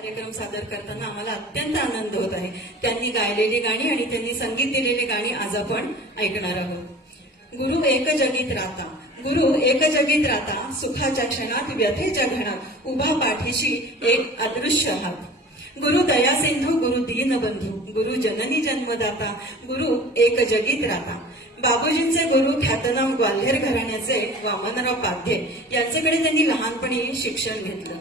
कार्यक्रम सादर करताना आम्हाला अत्यंत आनंद होत आहे. त्यांनी गायलेली गाणी आणि त्यांनी संगीत दिलेली गाणी आज आपण ऐकणार आहोत. गुरु एक जगीत राहता. गुरु एक जगीत राहता. सुखाच्या क्षणात व्यथेच्या घणात उभा पाठीशी एक अदृश्य हात गुरु दया सिंधू गुरु दीनबंधू गुरु जननी जन्मदाता गुरु एक जगीत राहता. बाबूजींचे गुरु ख्यातनाम ग्वाल्हेर घराण्याचे वामनराव पाध्ये यांच्याकडे त्यांनी लहानपणी शिक्षण घेतलं.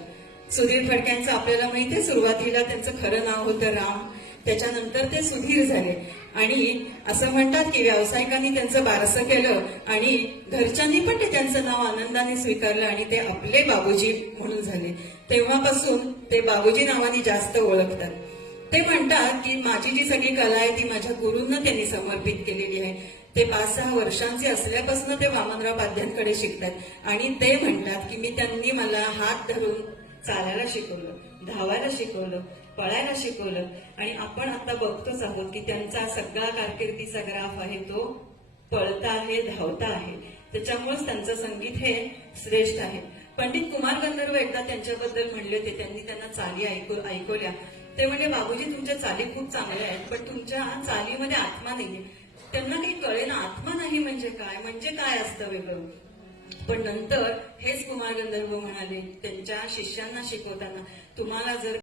सुधीर फडक्यांचं आपल्याला माहितीये सुरुवातीला त्यांचं खरं नाव होतं राम त्याच्यानंतर ते सुधीर झाले. आणि असं म्हणतात की व्यावसायिकांनी त्यांचं बारसं केलं आणि घरच्यांनी पण ते त्यांचं नाव आनंदाने स्वीकारलं आणि ते आपले बाबूजी म्हणून झाले. तेव्हापासून ते बाबूजी नावाने जास्त ओळखतात. ते म्हणतात की माझी जी सगळी कला आहे ती माझ्या गुरूंना त्यांनी समर्पित केलेली आहे. ते पाच सहा वर्षांचे असल्यापासून ते वामनराव पाध्यांकडे शिकतात. आणि ते म्हणतात की मी त्यांनी मला हात धरून चालायला शिकवलं धावायला शिकवलं पळायला शिकवलं. आणि आपण आता बघतोच आहोत की त्यांचा सगळा कारकिर्दीचा ग्राफ आहे तो पळता आहे धावता आहे. त्याच्यामुळेच त्यांचं संगीत हे श्रेष्ठ आहे. पंडित कुमार गंधर्व एकदा त्यांच्याबद्दल म्हणले होते त्यांनी त्यांना चाली ऐकू ऐकवल्या. ते म्हणजे बाबूजी तुमच्या चाली खूप चांगल्या आहेत पण तुमच्या चालीमध्ये आत्मा नाहीये. त्यांना काही कळेना आत्मा नाही म्हणजे काय? म्हणजे काय असतं वेगळं? पण नंतर हेच कुमार गंधर्व म्हणाले त्यांच्या शिष्यांना शिकवताना तुम्हाला जर